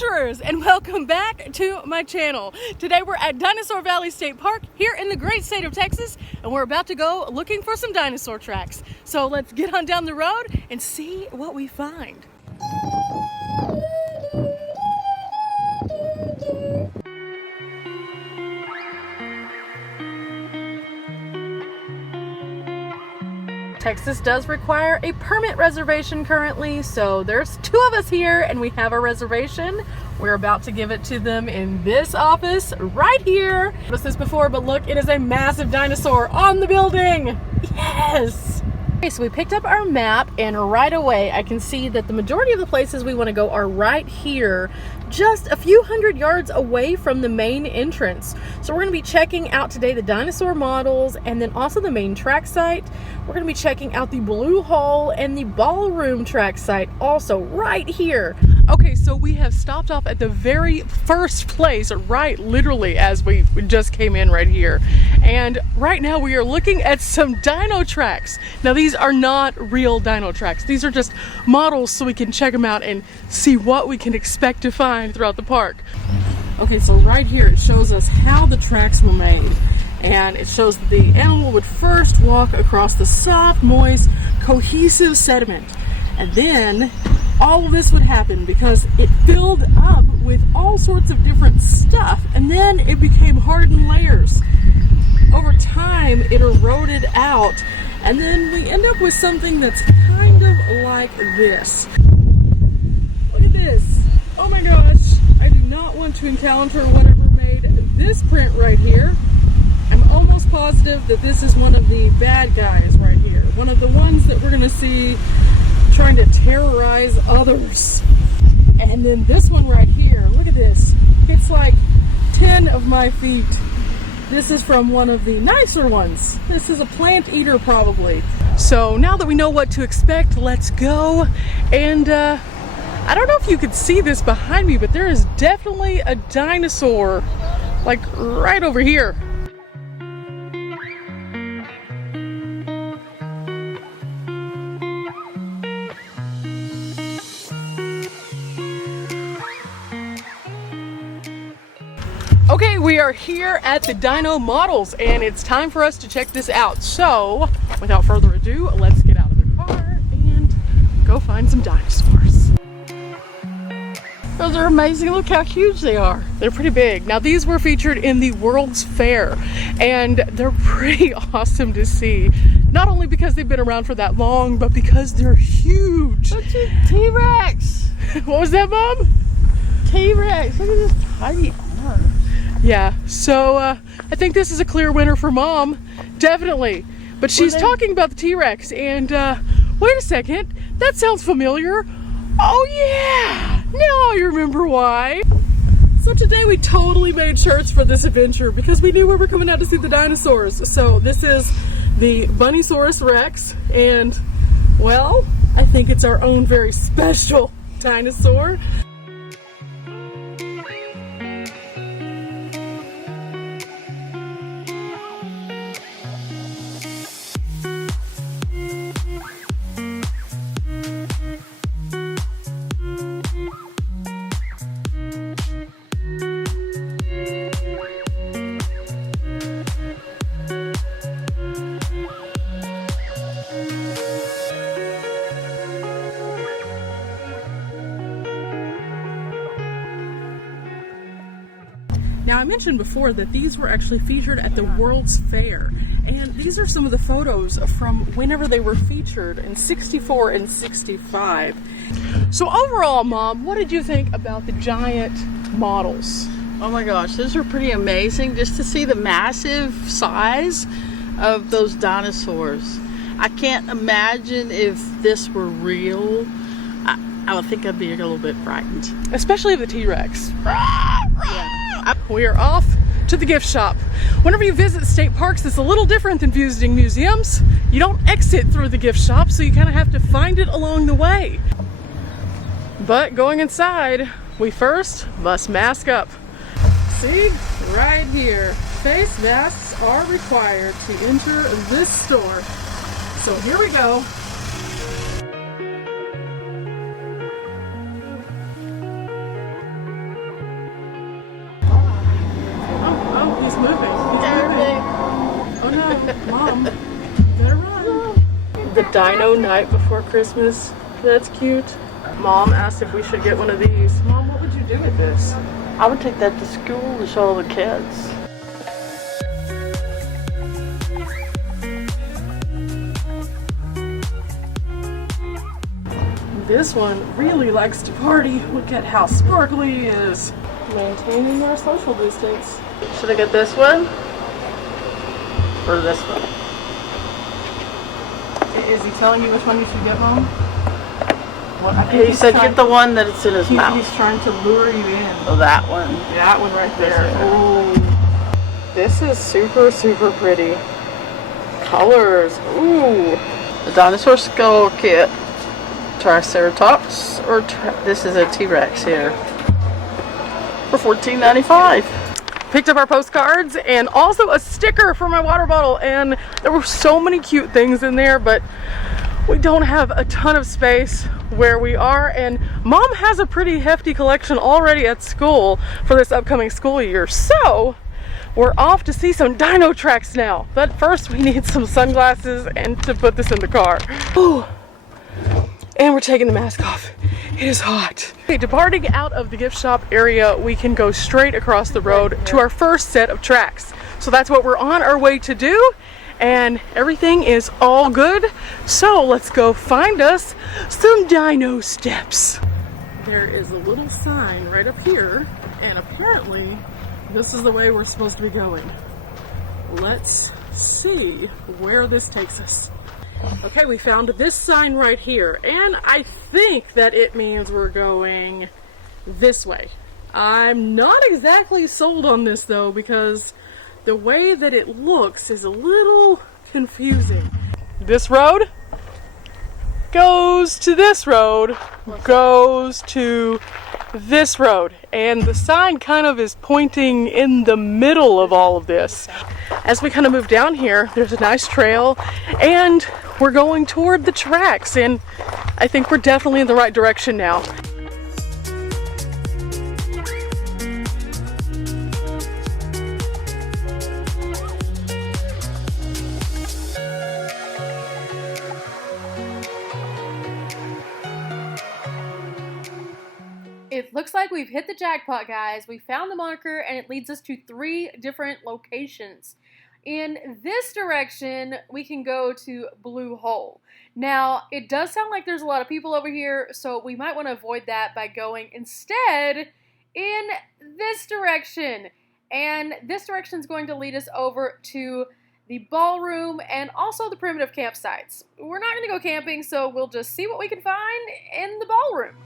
adventurers, and welcome back to my channel. Today we're at Dinosaur Valley State Park here in the great state of Texas, and we're about to go looking for some dinosaur tracks. So let's get on down the road and see what we find. Texas does require a permit reservation currently, so there's two of us here and we have a reservation. We're about to give it to them in this office right here. I've noticed this before, but look, it is a massive dinosaur on the building. Yes! Okay, so we picked up our map, and right away I can see that the majority of the places we want to go are right here, just a few hundred yards away from the main entrance. So we're going to be checking out today the Dinosaur Models and then also the main track site. We're going to be checking out the Blue Hole and the Ballroom track site also right here. Okay, so we have stopped off at the very first place, right literally as we just came in right here. And right now we are looking at some dino tracks. Now these are not real dino tracks. These are just models so we can check them out and see what we can expect to find throughout the park. Okay, so right here it shows us how the tracks were made. And it shows that the animal would first walk across the soft, moist, cohesive sediment. And then all of this would happen because it filled up with all sorts of different stuff, and then it became hardened layers. Over time, it eroded out, and then we end up with something that's kind of like this. Look at this. Oh my gosh. I do not want to encounter whatever made this print right here. I'm almost positive that this is one of the bad guys right here. One of the ones that we're going to see trying to terrorize others. And then this one right here, look at this. It's like 10 of my feet. This is from one of the nicer ones. This is a plant eater probably. So now that we know what to expect, let's go. And I don't know if you could see this behind me, but there is definitely a dinosaur like right over here. Okay, we are here at the Dino Models, and it's time for us to check this out. So, without further ado, let's get out of the car and go find some dinosaurs. Those are amazing. Look how huge they are. They're pretty big. Now, these were featured in the World's Fair, and they're pretty awesome to see. Not only because they've been around for that long, but because they're huge. Look at T-Rex. What was that, Mom? T-Rex. Look at this tiny arm. Yeah, so I think this is a clear winner for Mom, definitely. But she's talking about the T-Rex, and wait a second, that sounds familiar. Oh yeah, now I remember why. So today we totally made shirts for this adventure because we knew we were coming out to see the dinosaurs. So this is the Bunnysaurus Rex, and well, I think it's our own very special dinosaur. Now, I mentioned before that these were actually featured at the World's Fair, and these are some of the photos from whenever they were featured in '64 and '65. So overall, Mom, what did you think about the giant models? Oh my gosh, those are pretty amazing just to see the massive size of those dinosaurs. I can't imagine if this were real. I would think I'd be a little bit frightened. Especially the T-Rex. Yeah. We are off to the gift shop. Whenever you visit state parks, it's a little different than visiting museums. You don't exit through the gift shop, so you kind of have to find it along the way. But going inside, we first must mask up. See, right here, face masks are required to enter this store. So here we go. Dino night before Christmas. That's cute. Mom asked if we should get one of these. Mom, what would you do with this? I would take that to school to show all the kids. This one really likes to party. Look at how sparkly he is. Maintaining our social distance. Should I get this one? Or this one? Is he telling you which one you should get, Mom? Well, I He said get the one that it's in his mouth. He's trying to lure you in. Oh, that one. That one right there. Ooh. This is super, super pretty. Colors. Ooh. The dinosaur skull kit. Triceratops, or this is a T-Rex here. For $14.95. Picked up our postcards and also a sticker for my water bottle, and there were so many cute things in there, but we don't have a ton of space where we are, and Mom has a pretty hefty collection already at school for this upcoming school year, so we're off to see some dino tracks now. But first we need some sunglasses and to put this in the car. Ooh. And we're taking the mask off. It is hot. Okay, departing out of the gift shop area, we can go straight across the road to our first set of tracks. So that's what we're on our way to do, and everything is all good. So let's go find us some dino steps. There is a little sign right up here, and apparently this is the way we're supposed to be going. Let's see where this takes us. Okay, we found this sign right here, and I think that it means we're going this way. I'm not exactly sold on this though, because the way that it looks is a little confusing. This road goes to this road, goes to this road, and the sign kind of is pointing in the middle of all of this. As we kind of move down here, there's a nice trail, and we're going toward the tracks, and I think we're definitely in the right direction now. It looks like we've hit the jackpot, guys. We found the marker, and it leads us to 3 different locations. In this direction, we can go to Blue Hole. Now, it does sound like there's a lot of people over here, so we might want to avoid that by going instead in this direction. And this direction is going to lead us over to the ballroom and also the primitive campsites. We're not going to go camping, so we'll just see what we can find in the ballroom.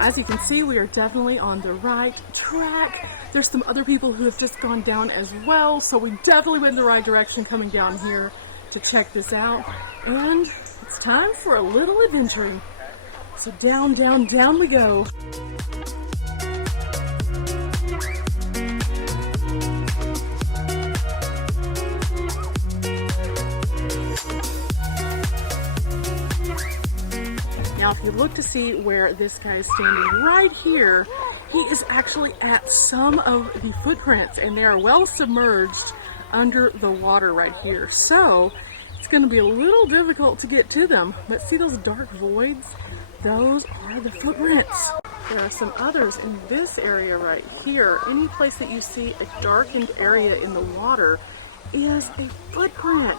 As you can see, we are definitely on the right track. There's some other people who have just gone down as well, so we definitely went in the right direction coming down here to check this out. And it's time for a little adventuring. So down, down, down we go. Now, if you look to see where this guy is standing right here, he is actually at some of the footprints, and they are well submerged under the water right here. So it's going to be a little difficult to get to them. But see those dark voids? Those are the footprints. There are some others in this area right here. Any place that you see a darkened area in the water is a footprint.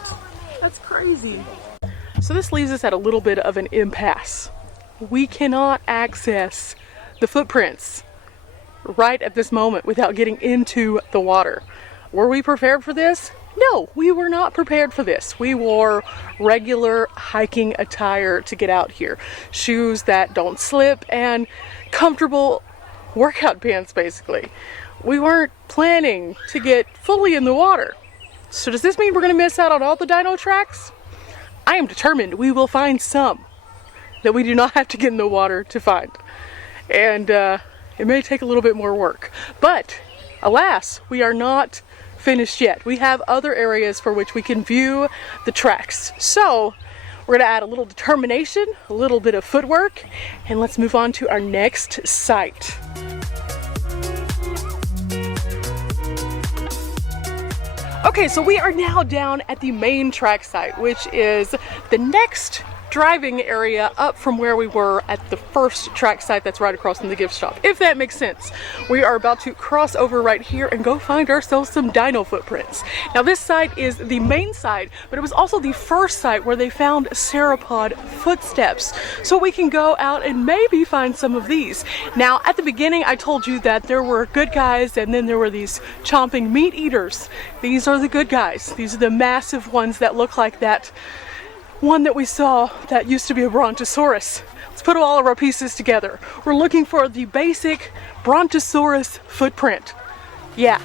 That's crazy. So this leaves us at a little bit of an impasse. We cannot access the footprints right at this moment without getting into the water. Were we prepared for this? No, we were not prepared for this. We wore regular hiking attire to get out here. Shoes that don't slip and comfortable workout pants, basically. We weren't planning to get fully in the water. So does this mean we're going to miss out on all the dino tracks? I am determined we will find some that we do not have to get in the water to find. And it may take a little bit more work. But alas, we are not finished yet. We have other areas for which we can view the tracks. So We're gonna add a little determination, a little bit of footwork, and let's move on to our next site. Okay, so we are now down at the main track site, which is the next driving area up from where we were at the first track site that's right across from the gift shop, if that makes sense. We are about to cross over right here and go find ourselves some dino footprints. Now this site is the main site, but it was also the first site where they found sauropod footsteps. So we can go out and maybe find some of these. Now at the beginning I told you that there were good guys and then there were these chomping meat eaters. These are the good guys. These are the massive ones that look like that one that we saw that used to be a Brontosaurus. Let's put all of our pieces together. We're looking for the basic Brontosaurus footprint. Yeah.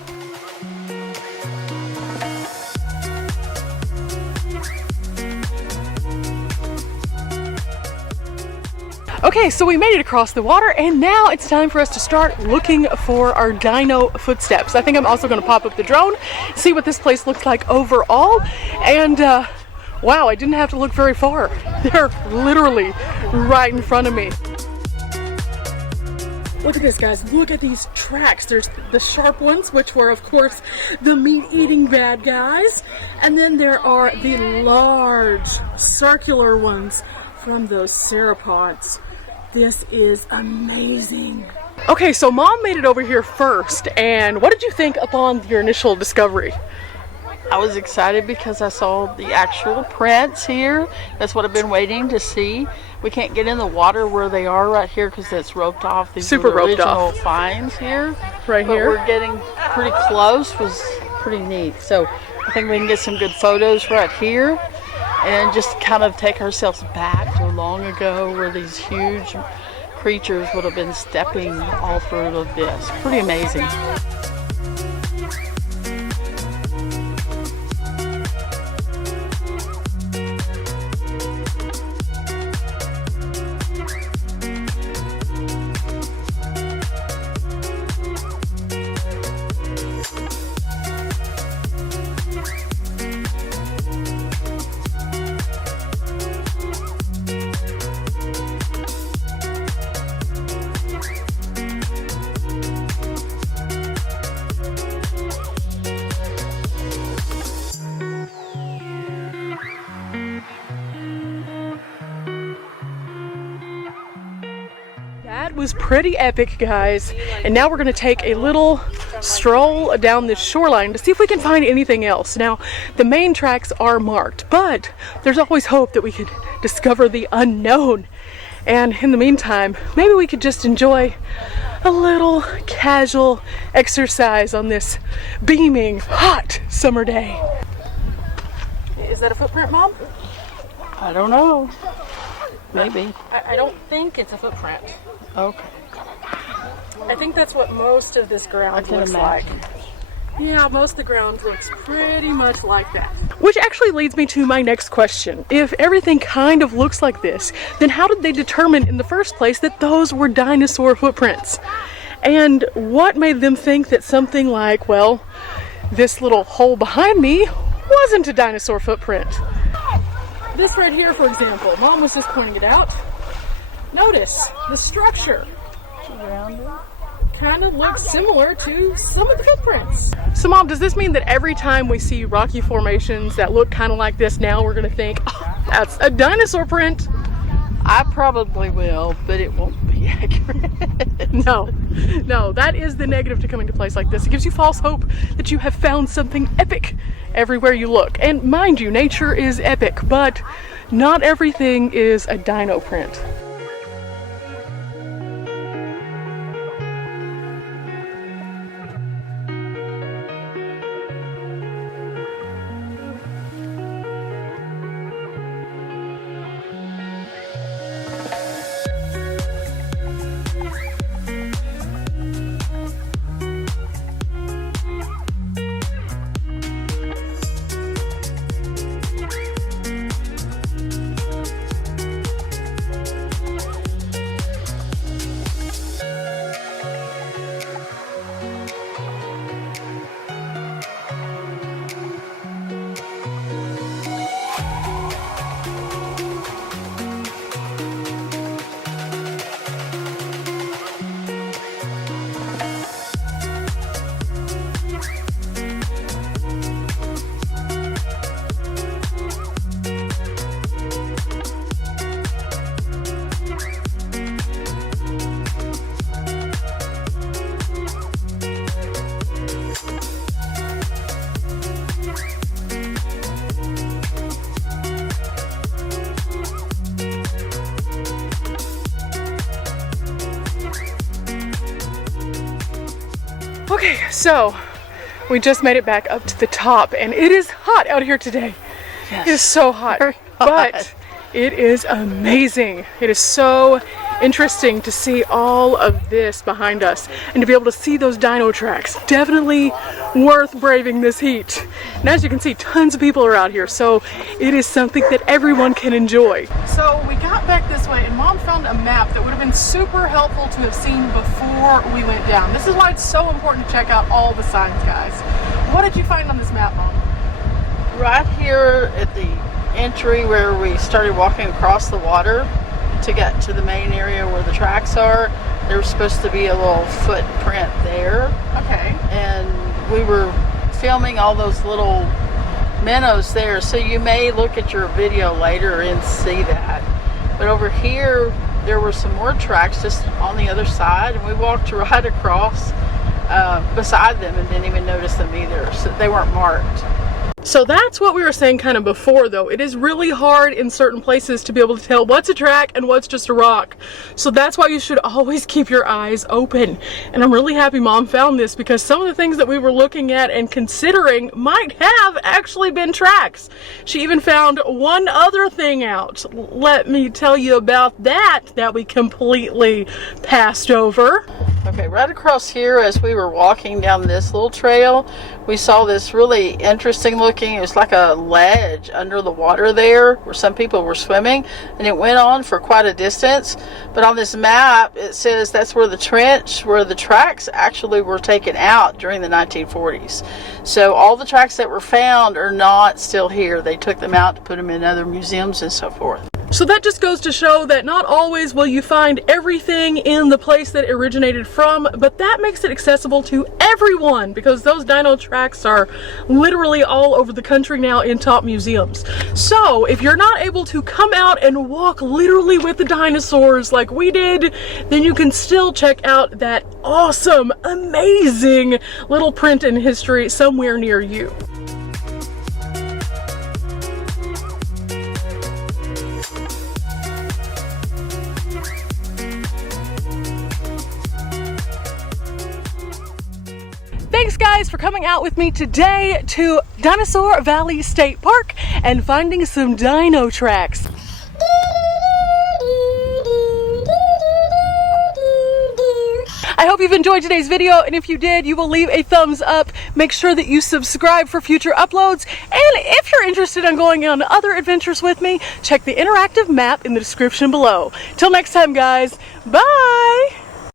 Okay, so we made it across the water and now it's time for us to start looking for our dino footsteps. I think I'm also going to pop up the drone, see what this place looks like overall, and wow, I didn't have to look very far. They're literally right in front of me. Look at this, guys. Look at these tracks. There's the sharp ones, which were, of course, the meat-eating bad guys. And then there are the large, circular ones from those sauropods. This is amazing. Okay, so Mom made it over here first. And what did you think upon your initial discovery? I was excited because I saw the actual prints here. That's what I've been waiting to see. We can't get in the water where they are right here because it's roped off. These super are the roped original off. Finds here. Right but here. We're getting pretty close. Was pretty neat. So I think we can get some good photos right here and just kind of take ourselves back to long ago where these huge creatures would have been stepping all through the disc. Pretty amazing. That was pretty epic, guys. And now we're going to take a little stroll down this shoreline to see if we can find anything else. Now, the main tracks are marked, but there's always hope that we could discover the unknown. And in the meantime, maybe we could just enjoy a little casual exercise on this beaming, hot summer day. Is that a footprint, Mom? I don't know. Maybe. I don't think it's a footprint. Okay. I think that's what most of this ground looks like. Yeah, most of the ground looks pretty much like that. Which actually leads me to my next question. If everything kind of looks like this, then how did they determine in the first place that those were dinosaur footprints? And what made them think that something like, well, this little hole behind me wasn't a dinosaur footprint? This right here, for example, Mom was just pointing it out. Notice the structure. Kind of looks similar to some of the footprints. So Mom, does this mean that every time we see rocky formations that look kind of like this now, we're going to think, oh, that's a dinosaur print? I probably will, but it won't be accurate. No, that is the negative to coming to a place like this. It gives you false hope that you have found something epic everywhere you look. And mind you, nature is epic, but not everything is a dino print. Okay, so we just made it back up to the top, and it is hot out here today. Yes. It is so hot, Very hot. but it is amazing. It is so interesting to see all of this behind us and to be able to see those dino tracks. Definitely worth braving this heat. And as you can see, tons of people are out here, so it is something that everyone can enjoy. So we got back this way, and Mom found a map that would have been super helpful to have seen before we went down. This is why it's so important to check out all the signs, guys. What did you find on this map, Mom? Right here at the entry where we started walking across the water to get to the main area where the tracks are, there was supposed to be a little footprint there. Okay. And we were filming all those little minnows there, so you may look at your video later and see that. But over here there were some more tracks just on the other side, and we walked right across beside them and didn't even notice them either, so they weren't marked. So that's what we were saying kind of before, though. It is really hard in certain places to be able to tell what's a track and what's just a rock. So that's why you should always keep your eyes open. And I'm really happy Mom found this, because some of the things that we were looking at and considering might have actually been tracks. She even found one other thing out. Let me tell you about that we completely passed over. Okay, right across here as we were walking down this little trail, we saw this really interesting looking, it was like a ledge under the water there where some people were swimming, and it went on for quite a distance. But on this map it says that's where the trench, where the tracks actually were taken out during the 1940s. So all the tracks that were found are not still here. They took them out to put them in other museums and so forth. So that just goes to show that not always will you find everything in the place that it originated from, but that makes it accessible to everyone, because those dino tracks are literally all over the country now in top museums. So if you're not able to come out and walk literally with the dinosaurs like we did, then you can still check out that awesome, amazing little print in history somewhere near you. Thanks guys for coming out with me today to Dinosaur Valley State Park and finding some dino tracks. I hope you've enjoyed today's video, and if you did, you will leave a thumbs up. Make sure that you subscribe for future uploads, and if you're interested in going on other adventures with me, check the interactive map in the description below. Till next time guys, bye!